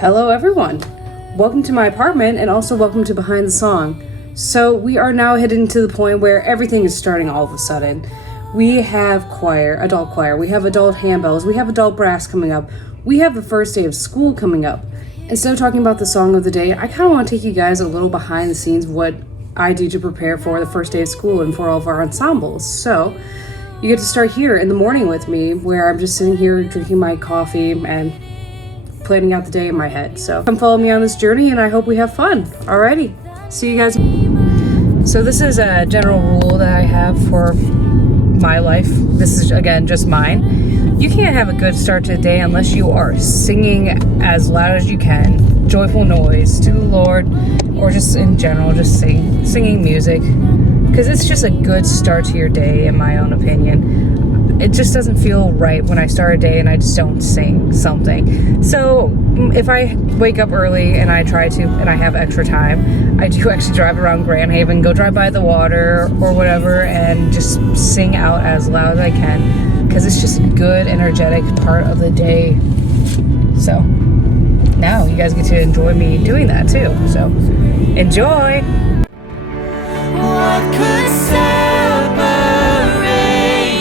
Hello everyone! Welcome to my apartment and also welcome to Behind the Song. So we are now heading to the point where everything is starting all of a sudden. We have adult choir, we have adult handbells, we have adult brass coming up, we have the first day of school coming up. Instead of talking about the song of the day, I kind of want to take you guys a little behind the scenes of what I do to prepare for the first day of school and for all of our ensembles. So you get to start here in the morning with me, where I'm just sitting here drinking my coffee and planning out the day in my head. So come follow me on this journey and I hope we have fun. Alrighty, see you guys. So this is a general rule that I have for my life. This is again just mine. You can't have a good start to the day unless you are singing as loud as you can, joyful noise to the Lord, or just in general, just singing music, because it's just a good start to your day in my own opinion. It just doesn't feel right when I start a day and I just don't sing something. So if I wake up early and I try to, and I have extra time, I do actually drive around Grand Haven, go drive by the water or whatever, and just sing out as loud as I can, because it's just a good, energetic part of the day. So now you guys get to enjoy me doing that too. So enjoy! What could separate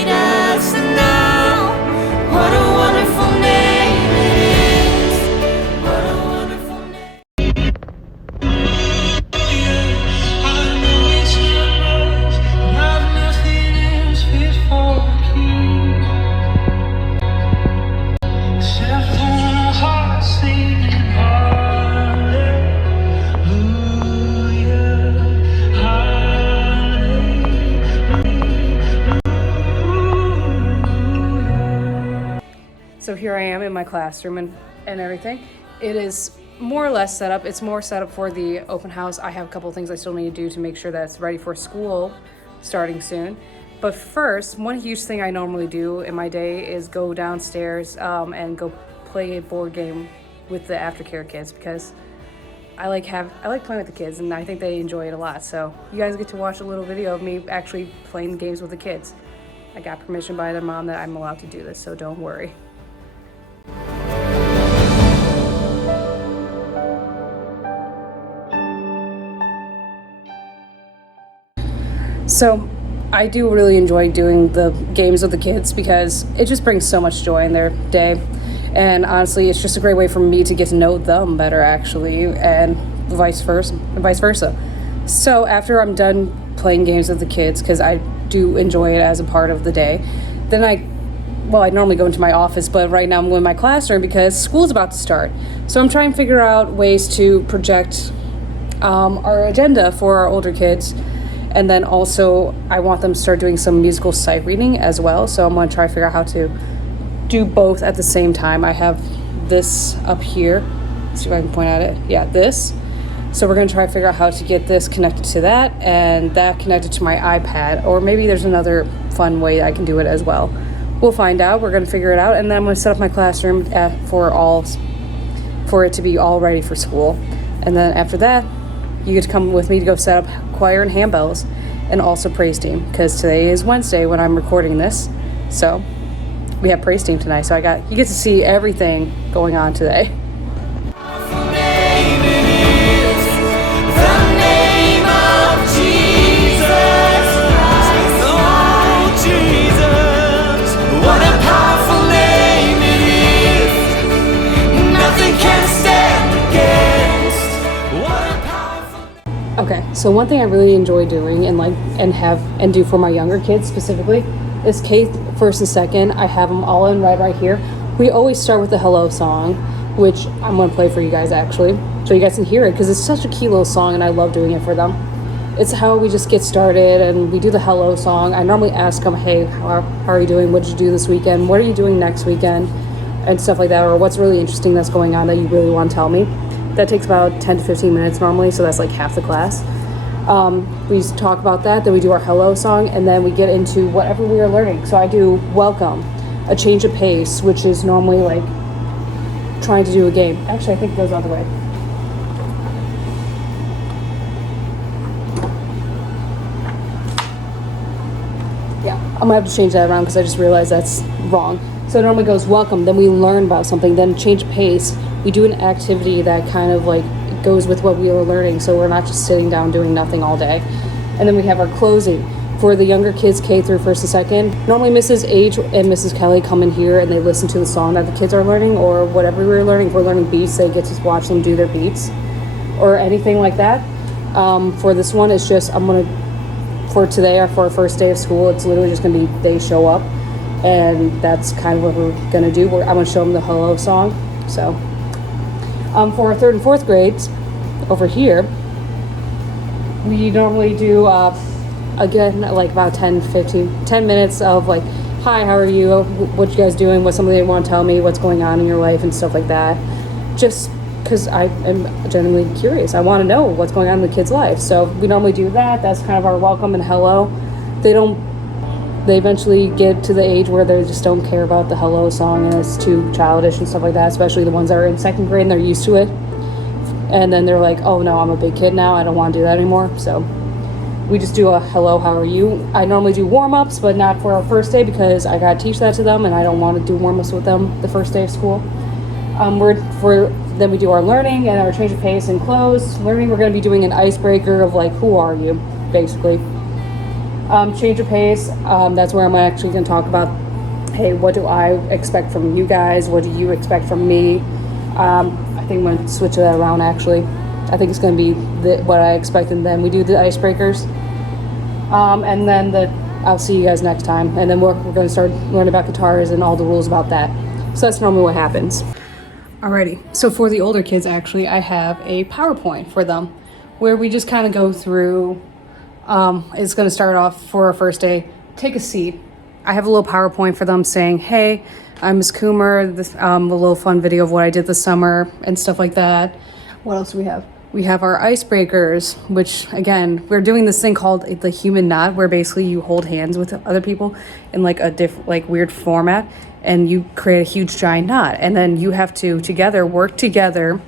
us now? What a wonderful name it is. What a wonderful name. I know it's yours, not nothing is fit for a king, except for my heart singing hallelujah. So here I am in my classroom and everything. It is more or less set up. It's more set up for the open house. I have a couple of things I still need to do to make sure that it's ready for school starting soon. But first, one huge thing I normally do in my day is go downstairs and go play a board game with the aftercare kids, because I like playing with the kids and I think they enjoy it a lot. So you guys get to watch a little video of me actually playing the games with the kids. I got permission by their mom that I'm allowed to do this, so don't worry. So I do really enjoy doing the games with the kids because it just brings so much joy in their day. And honestly, it's just a great way for me to get to know them better, actually, and vice versa. So after I'm done playing games with the kids, because I do enjoy it as a part of the day, then I normally go into my office, but right now I'm in my classroom because school's about to start. So I'm trying to figure out ways to project our agenda for our older kids. And then also I want them to start doing some musical sight reading as well. So I'm going to try to figure out how to do both at the same time. I have this up here. Let's see if I can point at it. Yeah, this. So we're going to try to figure out how to get this connected to that and that connected to my iPad. Or maybe there's another fun way I can do it as well. We'll find out. We're going to figure it out. And then I'm going to set up my classroom for it to be all ready for school. And then after that, you get to come with me to go set up choir and handbells and also praise team, because today is Wednesday when I'm recording this. So we have praise team tonight. So you get to see everything going on today. Okay, so one thing I really enjoy doing and do for my younger kids specifically is K first and second. I have them all in red right here. We always start with the hello song, which I'm going to play for you guys actually, so you guys can hear it, because it's such a cute little song and I love doing it for them. It's how we just get started and we do the hello song. I normally ask them, hey, how are you doing? What did you do this weekend? What are you doing next weekend? And stuff like that, or what's really interesting that's going on that you really want to tell me. That takes about 10 to 15 minutes normally, so that's like half the class. We talk about that, then we do our hello song, and then we get into whatever we are learning. So I do welcome, a change of pace, which is normally like trying to do a game. Actually, I think it goes the other way. Yeah, I'm gonna have to change that around because I just realized that's wrong. So it normally goes welcome, then we learn about something, then change pace, we do an activity that kind of like goes with what we are learning, so we're not just sitting down doing nothing all day. And then we have our closing for the younger kids, K through 1st and 2nd. Normally Mrs. H and Mrs. Kelly come in here and they listen to the song that the kids are learning, or whatever we're learning. If we're learning beats, they get to watch them do their beats or anything like that. For this one, it's just, for today, or for our first day of school, it's literally just gonna be they show up, and that's kind of what we're gonna do. I'm gonna show them the hello song. So for our 3rd and 4th grades over here, we normally do again like about 10 minutes of like, hi, how are you, what you guys doing, what's something you want to tell me, what's going on in your life and stuff like that, just because I am genuinely curious. I want to know what's going on in the kids' life. So we normally do that. That's kind of our welcome and hello. They eventually get to the age where they just don't care about the hello song and it's too childish and stuff like that, especially the ones that are in 2nd grade and they're used to it. And then they're like, oh no, I'm a big kid now, I don't want to do that anymore. So we just do a hello, how are you? I normally do warm-ups, but not for our first day because I gotta teach that to them and I don't want to do warm-ups with them the first day of school. Then we do our learning and our change of pace and close. Learning, we're going to be doing an icebreaker of like, who are you, basically. Change of pace, that's where I'm actually going to talk about, hey, what do I expect from you guys? What do you expect from me? I think I'm going to switch that around, actually. I think it's going to be what I expect, and then we do the icebreakers. And then I'll see you guys next time. And then we're going to start learning about guitars and all the rules about that. So that's normally what happens. Alrighty, so for the older kids, actually, I have a PowerPoint for them where we just kind of go through, it's going to start off for our first day, take a seat. I have a little PowerPoint for them saying, hey, I'm Ms. Coomer, a little fun video of what I did this summer and stuff like that. What else do we have? We have our icebreakers, which, again, we're doing this thing called the human knot, where basically you hold hands with other people in like a weird format, and you create a huge giant knot, and then you have to work together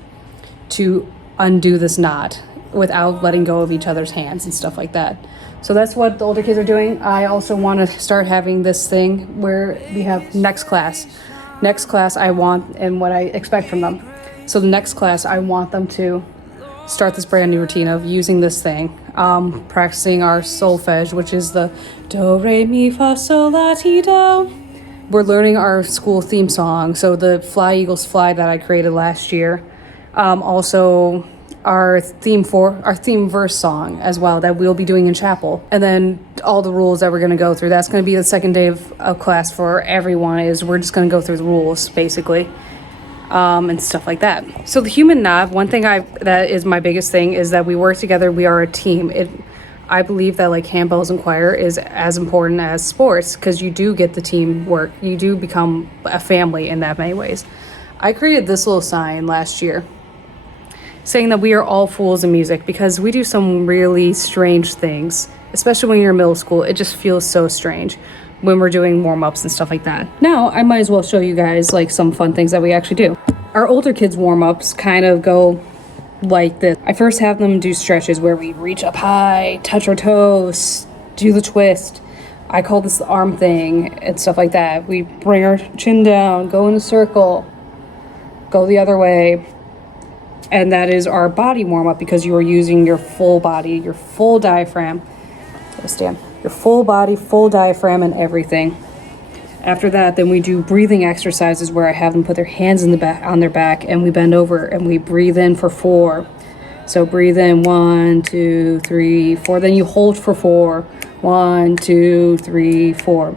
to undo this knot without letting go of each other's hands and stuff like that. So that's what the older kids are doing. I also want to start having this thing where we have next class I want, and what I expect from them. So the next class, I want them to start this brand new routine of using this thing, practicing our solfege, which is the do, re, mi, fa, sol, la, ti, do. We're learning our school theme song, so the Fly Eagles Fly that I created last year. Also our theme verse song as well that we'll be doing in chapel. And then all the rules that we're going to go through. That's going to be the second day of class for everyone, is we're just going to go through the rules basically, and stuff like that. So the human knot, one thing that is my biggest thing is that we work together. We are a team. I believe that like handbells and choir is as important as sports, because you do get the teamwork. You do become a family in that many ways. I created this little sign last year saying that we are all fools in music, because we do some really strange things, especially when you're in middle school. It just feels so strange when we're doing warm-ups and stuff like that. Now, I might as well show you guys like some fun things that we actually do. Our older kids warm-ups kind of go like this. I first have them do stretches where we reach up high, touch our toes, do the twist. I call this the arm thing and stuff like that. We bring our chin down, go in a circle, go the other way. And that is our body warm-up, because you are using your full body, your full diaphragm. Stand. Your full body, full diaphragm, and everything. After that, then we do breathing exercises where I have them put their hands on their back, and we bend over and we breathe in for 4. So breathe in 1, 2, 3, 4. Then you hold for 4. 1, 2, 3, 4.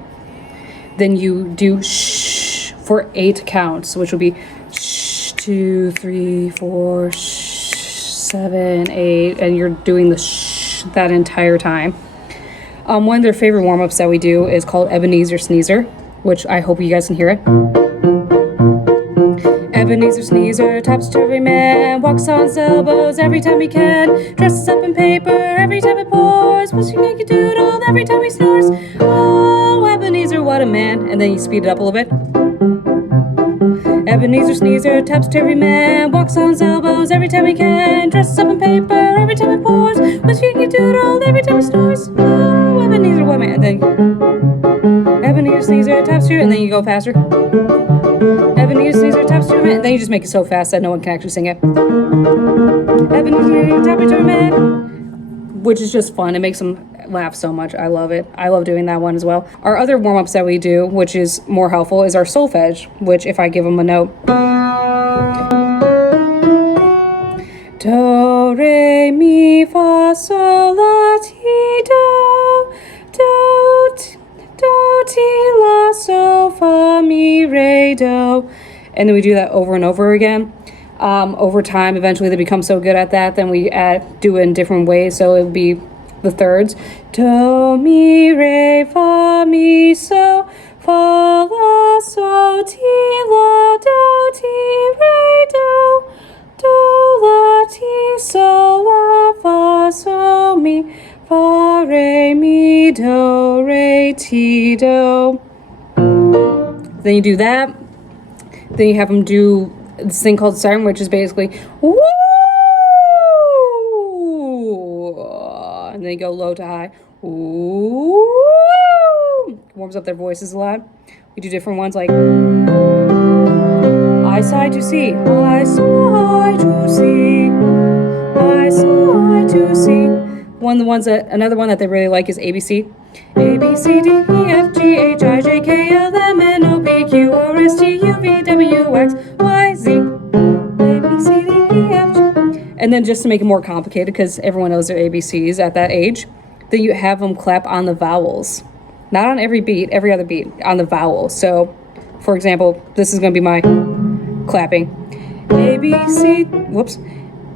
Then you do shh for 8 counts, which will be shh, 2, 3, 4, shh, 7, 8, and you're doing the shh that entire time. One of their favorite warm-ups that we do is called Ebenezer Sneezer, which I hope you guys can hear it. Ebenezer Sneezer, topsy-turvy man, walks on his elbows every time he can, dresses up in paper every time it pours, pushing Yankee Doodle every time he snores. Oh, Ebenezer, what a man. And then you speed it up a little bit. Ebenezer Sneezer, topsy-turvy man, walks on his elbows every time he can, dresses up in paper every time it pours, pushing Yankee Doodle every time he snores. Oh, Ebenezer, what a man. And then Ebenezer Sneezer, topsy-turvy, and then you go faster. Ebenezer Caesar taps to a man. And then you just make it so fast that no one can actually sing it. Ebenezer taps to a man. Which is just fun. It makes them laugh so much. I love it. I love doing that one as well. Our other warm-ups that we do, which is more helpful, is our solfege, which if I give them a note. Do, re, mi, fa, sol, la, ti, do, do, ti, la, so, fa, mi, re, do. And then we do that over and over again. Over time, eventually they become so good at that, then we do it in different ways. So it would be the thirds. Do, mi, re, fa, mi, so, fa, la, so, ti, la, do, ti, re, do. Do, la, ti, so, la, fa, so, mi, fa, re, mi, do, re, ti, do. Then you do that. Then you have them do this thing called siren, which is basically woo, and then you go low to high. Woo, warms up their voices a lot. We do different ones like I sigh to see, I sigh to see, I sigh to see. Another one that they really like is ABC. A, B, C, D, E, F, G, H, I, J, K, L, M, N, O, P, Q, R, S, T, U, V, W, X, Y, Z. A, B, C, D, E, F, G. And then just to make it more complicated, because everyone knows their ABCs at that age, then you have them clap on the vowels. Not on every beat, every other beat, on the vowel. So, for example, this is going to be my clapping. A, B, C, whoops.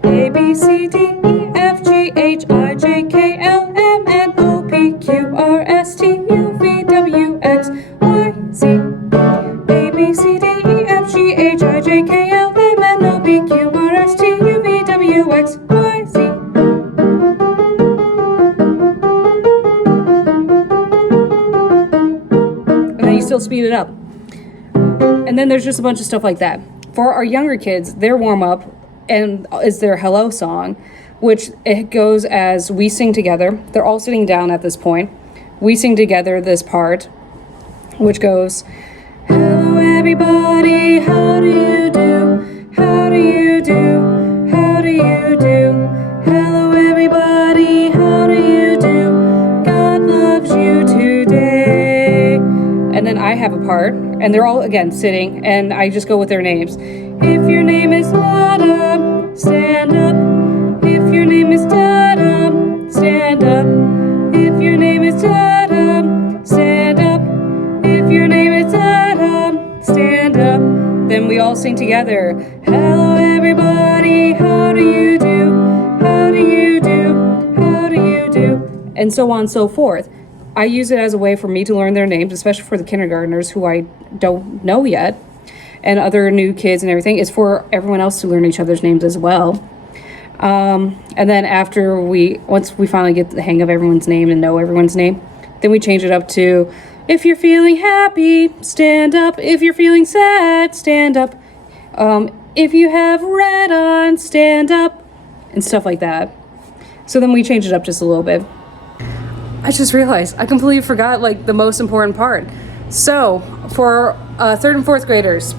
A, B, C, D, E, F, G, H, I, J, K, L, M, N, O, P, Q, R, S, T, U, V, W, X, Y, Z. A, B, C, D, E, F, G, H, I, J, K, L, M, N, O, P, Q, R, S, T, U, V, W, X, Y, Z. And then you still speed it up. And then there's just a bunch of stuff like that. For our younger kids, their warm-up and is their hello song, which it goes as we sing together. They're all sitting down at this point. We sing together this part, which goes, hello everybody, how do you do? How do you do? How do you do? Hello everybody, how do you do? God loves you today. And then I have a part, and they're all, again, sitting, and I just go with their names. If your name is Dada, stand up. If your name is Dada, stand up. If your name is Dada, stand up. If your name is Dada, stand up. Then we all sing together. Hello everybody, how do you do? How do you do? How do you do? And so on and so forth. I use it as a way for me to learn their names, especially for the kindergartners who I don't know yet, and other new kids and everything. It's for everyone else to learn each other's names as well. And then once we finally get the hang of everyone's name and know everyone's name, then we change it up to, if you're feeling happy, stand up. If you're feeling sad, stand up. If you have red on, stand up, and stuff like that. So then we change it up just a little bit. I just realized I completely forgot the most important part. So for third and fourth graders,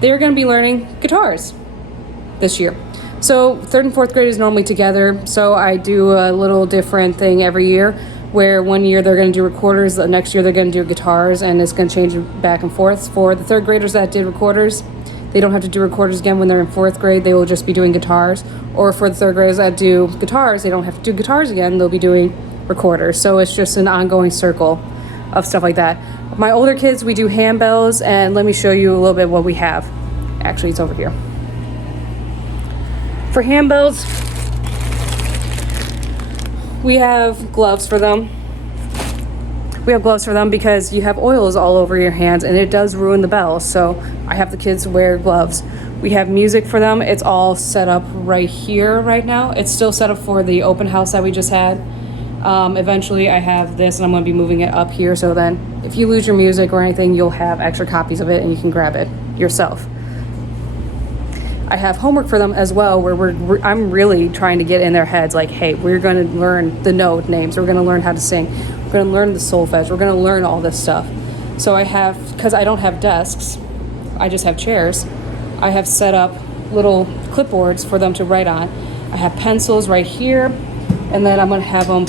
they're going to be learning guitars this year. So third and fourth grade is normally together. So I do a little different thing every year, where one year they're going to do recorders, the next year they're going to do guitars, and it's going to change back and forth. For the third graders that did recorders, they don't have to do recorders again when they're in fourth grade. They will just be doing guitars. Or for the third graders that do guitars, they don't have to do guitars again. They'll be doing recorders. So it's just an ongoing circle of stuff like that. My older kids, we do handbells, and let me show you a little bit what we have. Actually, it's over here. For handbells, we have gloves for them. We have gloves for them because you have oils all over your hands and it does ruin the bell. So I have the kids wear gloves. We have music for them. It's all set up right here right now. It's still set up for the open house that we just had. Eventually I have this and I'm going to be moving it up here, so then if you lose your music or anything, you'll have extra copies of it and you can grab it yourself. I have homework for them as well, where I'm really trying to get in their heads, like, hey, we're going to learn the note names, we're going to learn how to sing, we're going to learn the solfege, we're going to learn all this stuff. So I have, because I don't have desks, I just have chairs, I have set up little clipboards for them to write on. I have pencils right here, and then I'm going to have them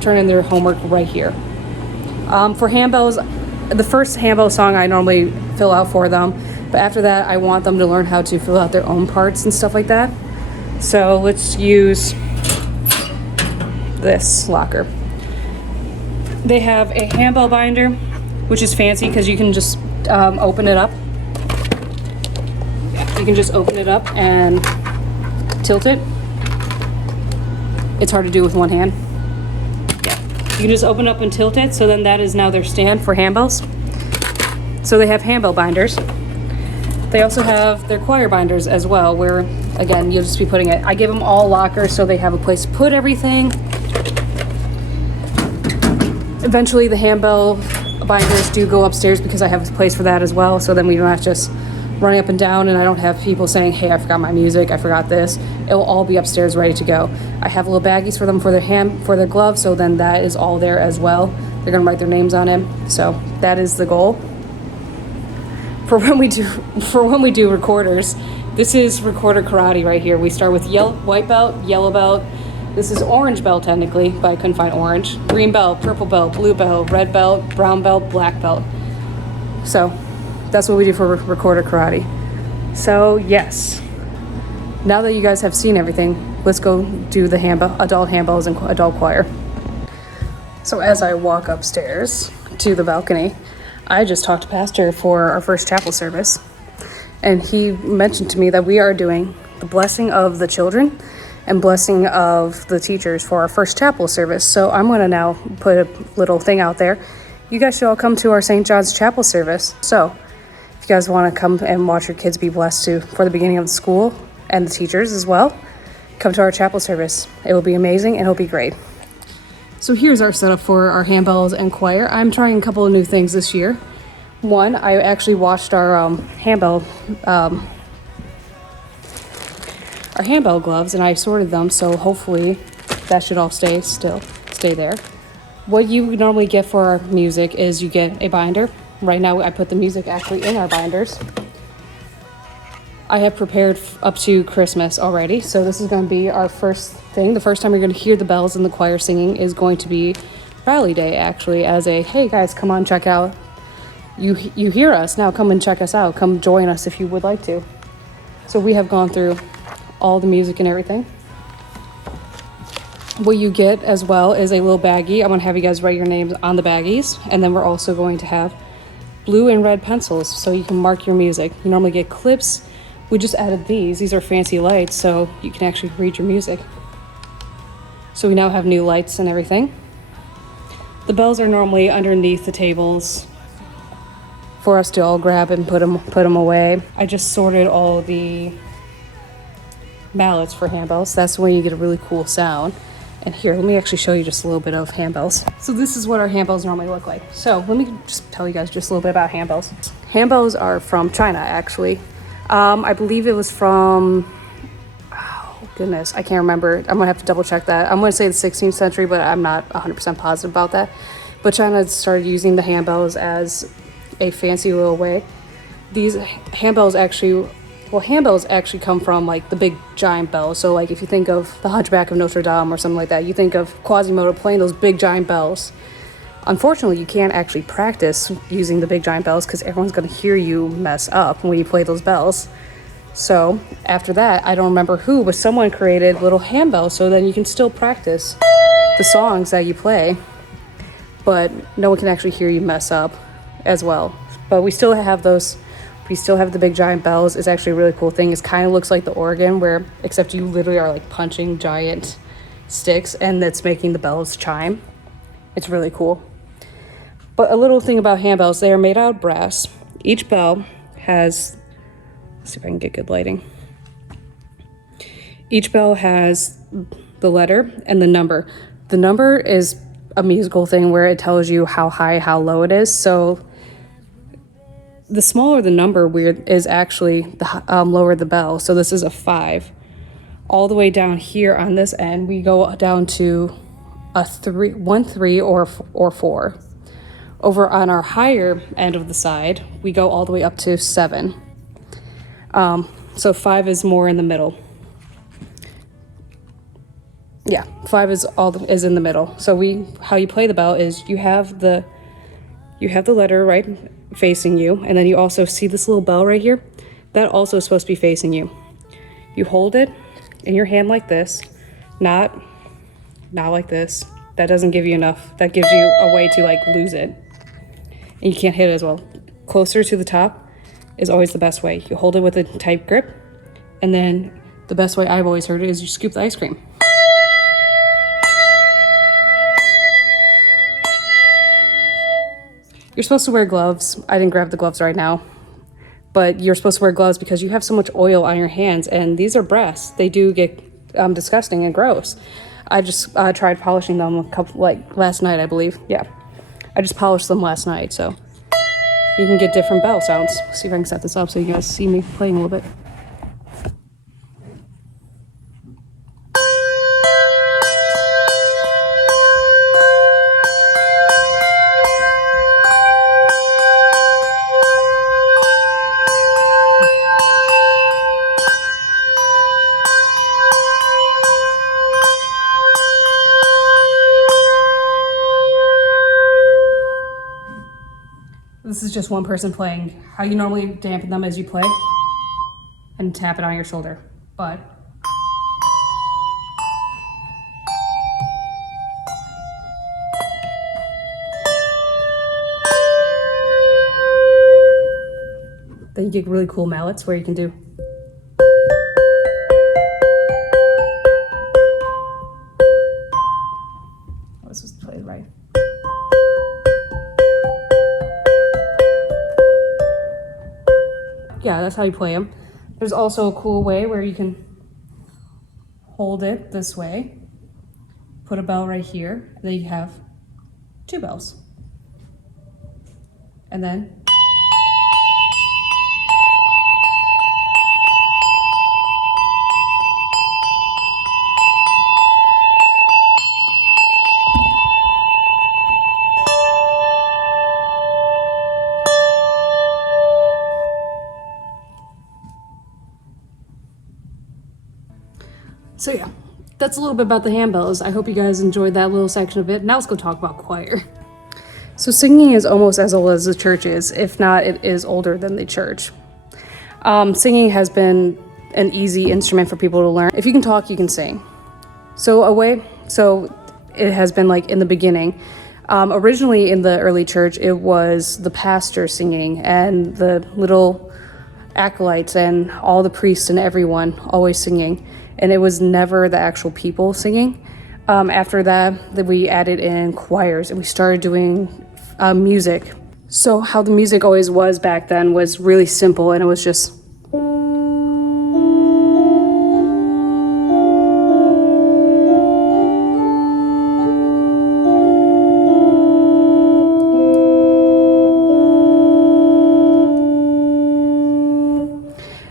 turn in their homework right here. For handbells, the first handbell song I normally fill out for them, but after that I want them to learn how to fill out their own parts and stuff like that. So let's use this locker. They have a handbell binder, which is fancy because you can just open it up. You can just open it up and tilt it. It's hard to do with one hand. Yeah, you can just open up and tilt it, so then that is now their stand for handbells. So they have handbell binders. They also have their choir binders as well, where again you'll just be putting it. I give them all lockers so they have a place to put everything. Eventually the handbell binders do go upstairs because I have a place for that as well, so then we don't have to just running up and down, and I don't have people saying, hey, I forgot my music, I forgot this. It will all be upstairs ready to go. I have little baggies for them for their gloves, so then that is all there as well. They're gonna write their names on it. So that is the goal. For when we do recorders, this is recorder karate right here. We start with white belt, yellow belt. This is orange belt technically, but I couldn't find orange. Green belt, purple belt, blue belt, red belt, brown belt, black belt. So that's what we do for recorder karate. So yes, now that you guys have seen everything, let's go do the adult handbells and adult choir. So as I walk upstairs to the balcony, I just talked to Pastor for our first chapel service, and he mentioned to me that we are doing the blessing of the children and blessing of the teachers for our first chapel service. So I'm going to now put a little thing out there. You guys should all come to our St. John's chapel service. So if you guys want to come and watch your kids be blessed for the beginning of the school and the teachers as well, come to our chapel service. It will be amazing and it'll be great. So here's our setup for our handbells and choir. I'm trying a couple of new things this year. One, I actually washed our handbell gloves, and I sorted them, so hopefully that should all stay there. What you normally get for our music is you get a binder. Right now I put the music actually in our binders. I have prepared up to Christmas already, so this is going to be our first thing. The first time you're going to hear the bells and the choir singing is going to be Rally Day, actually, as a, hey guys, come on, check out. You hear us, now come and check us out. Come join us if you would like to. So we have gone through all the music and everything. What you get as well is a little baggie. I'm going to have you guys write your names on the baggies, and then we're also going to have blue and red pencils so you can mark your music. You normally get clips. We just added these. These are fancy lights, so you can actually read your music. So we now have new lights and everything. The bells are normally underneath the tables for us to all grab and put them away. I just sorted all the mallets for handbells. That's when you get a really cool sound. And here, let me actually show you just a little bit of handbells. So this is what our handbells normally look like. So let me just tell you guys just a little bit about handbells. Handbells are from China, actually. I believe it was from, oh goodness, I can't remember. I'm gonna have to double check that. I'm gonna say the 16th century, but I'm not 100% positive about that. But China started using the handbells as a fancy little way. These handbells actually come from like the big giant bells. So like if you think of the Hunchback of Notre Dame or something like that, you think of Quasimodo playing those big giant bells. Unfortunately, you can't actually practice using the big giant bells because everyone's going to hear you mess up when you play those bells. So after that, I don't remember who, but someone created little handbells so then you can still practice the songs that you play, but no one can actually hear you mess up as well. But we still have those. We still have the big giant bells. It's actually a really cool thing. It kind of looks like the organ, except you literally are like punching giant sticks and that's making the bells chime. It's really cool. But a little thing about handbells, they are made out of brass. Each bell has, let's see if I can get good lighting. Each bell has the letter and the number. The number is a musical thing where it tells you how high, how low it is. So the smaller the number is actually the lower the bell. So this is a 5. All the way down here on this end, we go down to a 3, 1, 3, or 4. Over on our higher end of the side, we go all the way up to 7. So 5 is more in the middle. Yeah, 5 is in the middle. So how you play the bell is you have the letter right facing you, and then you also see this little bell right here. That also is supposed to be facing you. You hold it in your hand like this, not like this. That doesn't give you enough. That gives you a way to like lose it, and you can't hit it as well. Closer to the top is always the best way. You hold it with a tight grip, and then the best way I've always heard it is you scoop the ice cream. You're supposed to wear gloves. I didn't grab the gloves right now, but you're supposed to wear gloves because you have so much oil on your hands, and these are brass. They do get disgusting and gross. I just tried polishing them last night, I believe. Yeah, I just polished them last night, so you can get different bell sounds. Let's see if I can set this up so you guys see me playing a little bit. This is just one person playing. How you normally dampen them as you play and tap it on your shoulder. But then you get really cool mallets where you can do. Let's just play it right. Yeah, that's how you play them. There's also a cool way where you can hold it this way, put a bell right here, and then you have 2 bells. And then so yeah, that's a little bit about the handbells. I hope you guys enjoyed that little section of it. Now let's go talk about choir. So singing is almost as old as the church is. If not, it is older than the church. Singing has been an easy instrument for people to learn. If you can talk, you can sing. So it has been like in the beginning. Originally in the early church, it was the pastor singing and the little acolytes and all the priests and everyone always singing. And it was never the actual people singing. After that we added in choirs and we started doing music. So how the music always was back then was really simple, and it was just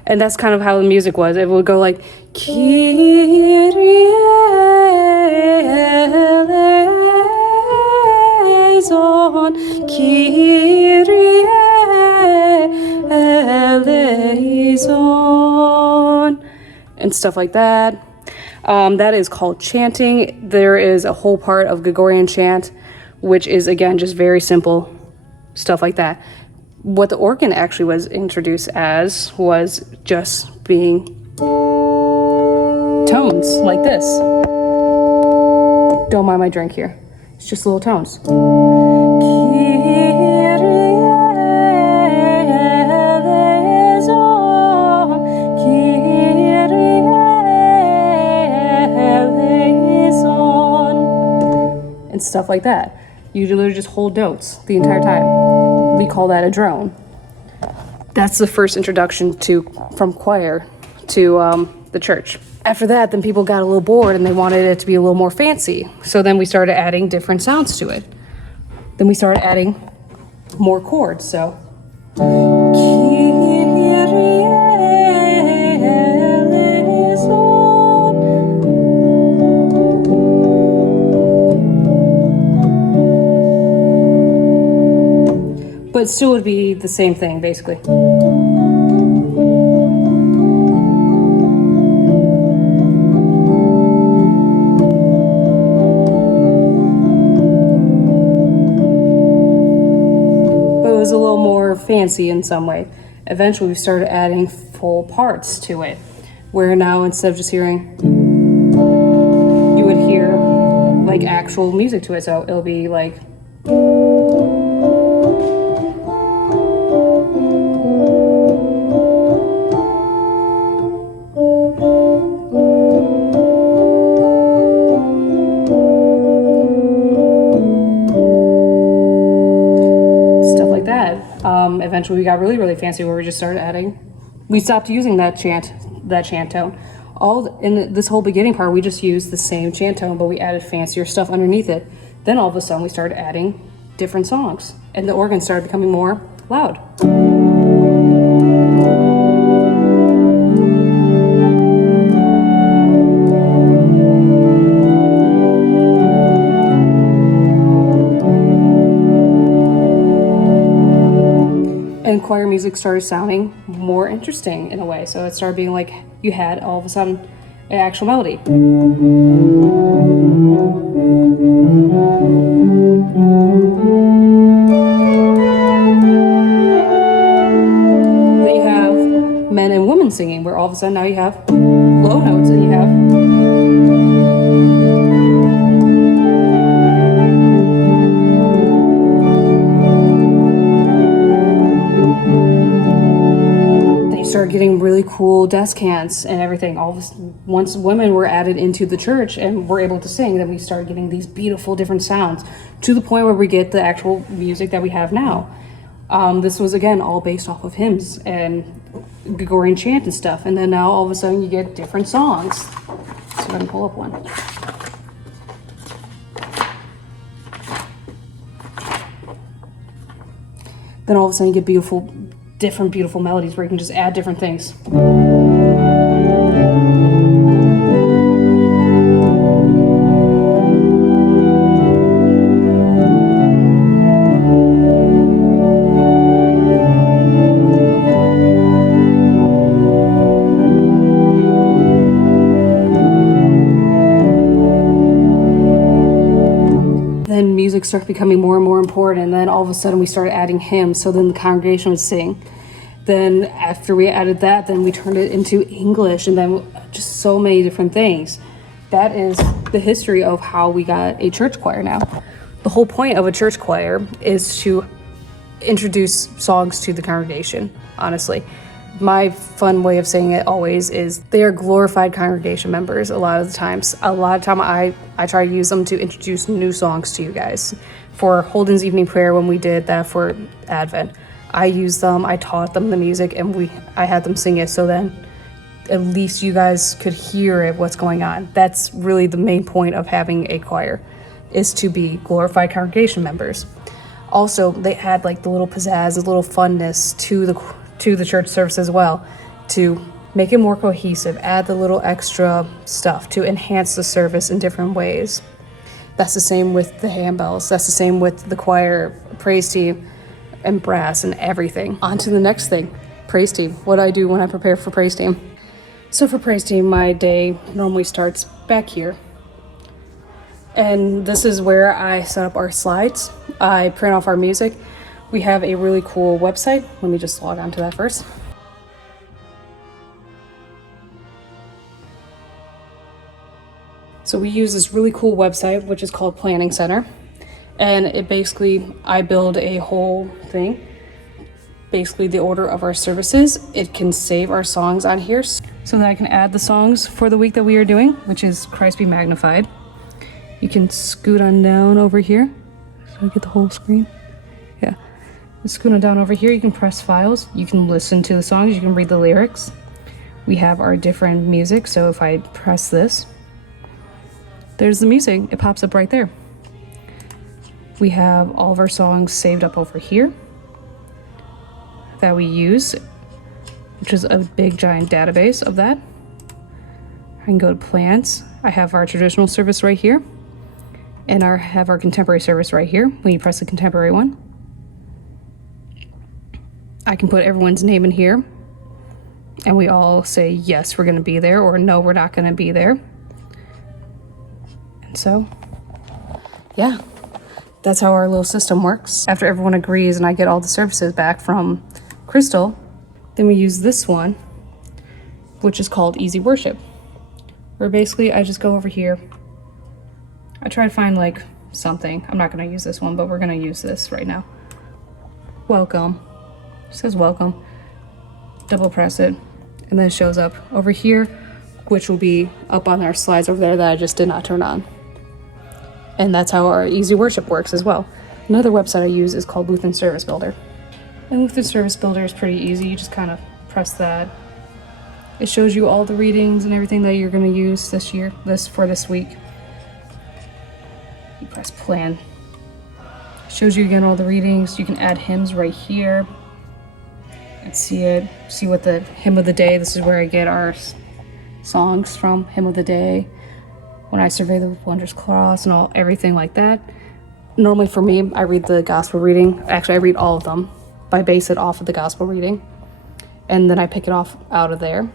and that's kind of how the music was. It would go like Kyrie eleison, Kyrie eleison, and stuff like that. That is called chanting. There is a whole part of Gregorian chant, which is again just very simple stuff like that. What the organ actually was introduced as was just being tones like this. Don't mind my drink here. It's just little tones. And stuff like that. You literally just hold notes the entire time. We call that a drone. That's the first introduction from choir to the church. After that, then people got a little bored and they wanted it to be a little more fancy. So then we started adding different sounds to it. Then we started adding more chords. So but it still would be the same thing, basically. fancy in some way. Eventually we started adding full parts to it, where now instead of just hearing, you would hear like actual music to it. So it'll be like, eventually we got really, really fancy where we just started adding. We stopped using that chant tone. All in this whole beginning part, we just used the same chant tone, but we added fancier stuff underneath it. Then all of a sudden we started adding different songs, and the organ started becoming more loud. And choir music started sounding more interesting in a way. So it started being like you had all of a sudden an actual melody. Then you have men and women singing, where all of a sudden now you have low notes and you have started getting really cool desk hands and everything. Once women were added into the church and were able to sing, then we started getting these beautiful different sounds to the point where we get the actual music that we have now. This was again all based off of hymns and Gregorian chant and stuff, and then now all of a sudden you get different songs. So I'm gonna pull up one. Then all of a sudden you get different beautiful melodies where you can just add different things. Then music started becoming more and more important, and then all of a sudden we started adding hymns, so then the congregation would sing. Then after we added that, then we turned it into English, and then just so many different things. That is the history of how we got a church choir now. The whole point of a church choir is to introduce songs to the congregation, honestly. My fun way of saying it always is they are glorified congregation members a lot of the times. A lot of time I try to use them to introduce new songs to you guys. For Holden's evening prayer, when we did that for Advent, I used them, I taught them the music, and I had them sing it, so then at least you guys could hear it, what's going on. That's really the main point of having a choir, is to be glorified congregation members. Also, they add like the little pizzazz, the little funness to the church service as well, to make it more cohesive, add the little extra stuff to enhance the service in different ways. That's the same with the handbells, that's the same with the choir, praise team, and brass and everything. On to the next thing, praise team. What do I do when I prepare for praise team? So for praise team, my day normally starts back here. And this is where I set up our slides. I print off our music. We have a really cool website. Let me just log on to that first. So we use this really cool website, which is called Planning Center. And it basically, I build a whole thing, basically the order of our services. It can save our songs on here so that I can add the songs for the week that we are doing, which is Christ Be Magnified. You can scoot on down over here. So I get the whole screen. Yeah. Scoot on down over here, you can press files. You can listen to the songs, you can read the lyrics. We have our different music, so if I press this, there's the music, it pops up right there. We have all of our songs saved up over here that we use, which is a big giant database of that. I can go to plans. I have our traditional service right here, and have our contemporary service right here. When you press the contemporary one, I can put everyone's name in here, and we all say yes, we're going to be there, or no, we're not going to be there. And so, yeah. that's how our little system works. After everyone agrees and I get all the services back from Crystal, then we use this one, which is called Easy Worship, where basically I just go over here. I try to find like something. I'm not gonna use this one, but we're gonna use this right now. Welcome. It says welcome. Double press it, and then it shows up over here, which will be up on our slides over there that I just did not turn on. And that's how our Easy Worship works as well. Another website I use is called Lutheran Service Builder. And Lutheran Service Builder is pretty easy. You just kind of press that. It shows you all the readings and everything that you're going to use for this week. You press plan. It shows you again all the readings. You can add hymns right here and see it. See what the hymn of the day. This is where I get our songs from. Hymn of the day. When I survey the wondrous cross and everything like that. Normally for me, I read the gospel reading. Actually, I read all of them. But I base it off of the gospel reading. And then I pick it off out of there.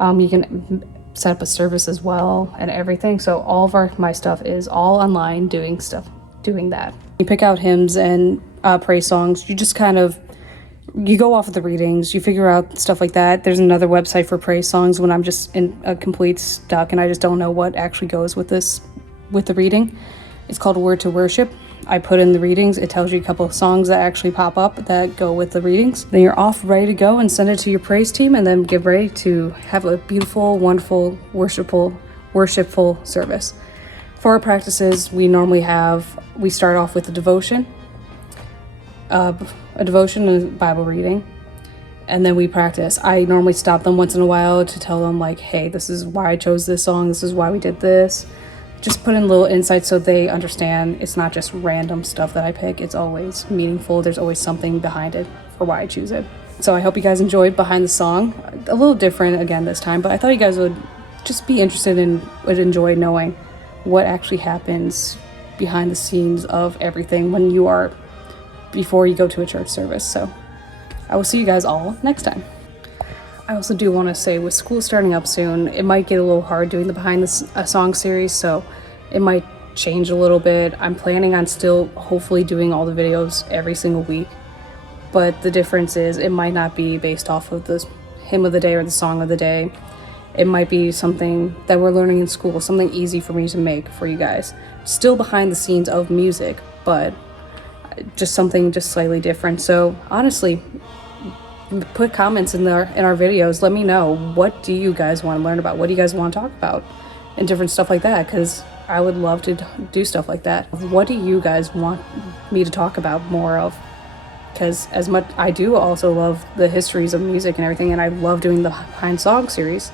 You can set up a service as well and everything. So all of my stuff is all online doing that. You pick out hymns and praise songs. You just kind of, you go off of the readings, you figure out stuff like that. There's another website for praise songs when I'm just in a complete stuck and I just don't know what actually goes with the reading. It's called Word to Worship. I put in the readings. It tells you a couple of songs that actually pop up that go with the readings. Then you're off, ready to go, and send it to your praise team, and then get ready to have a beautiful, wonderful, worshipful service. For our practices, we start off with a devotion and a Bible reading, and then we practice. I normally stop them once in a while to tell them like, hey, this is why I chose this song, this is why we did this. Just put in little insights so they understand it's not just random stuff that I pick. It's always meaningful. There's always something behind it for why I choose it. So I hope you guys enjoyed Behind the Song. A little different again this time, but I thought you guys would just be interested and would enjoy knowing what actually happens behind the scenes of everything before you go to a church service. So I will see you guys all next time. I also do want to say, with school starting up soon, it might get a little hard doing the Behind the Song series, so it might change a little bit. I'm planning on still hopefully doing all the videos every single week, but the difference is it might not be based off of the hymn of the day or the song of the day. It might be something that we're learning in school, something easy for me to make for you guys. Still behind the scenes of music, but just something just slightly different. So honestly, put comments in our videos. Let me know, what do you guys want to learn about? What do you guys want to talk about? And different stuff like that, because I would love to do stuff like that. What do you guys want me to talk about more of? Because as much I do also love the histories of music and everything, and I love doing the Behind Song series,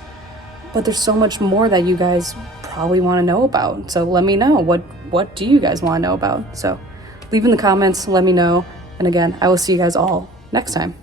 but there's so much more that you guys probably want to know about. So let me know, what do you guys want to know about? So leave in the comments, let me know. And again, I will see you guys all next time.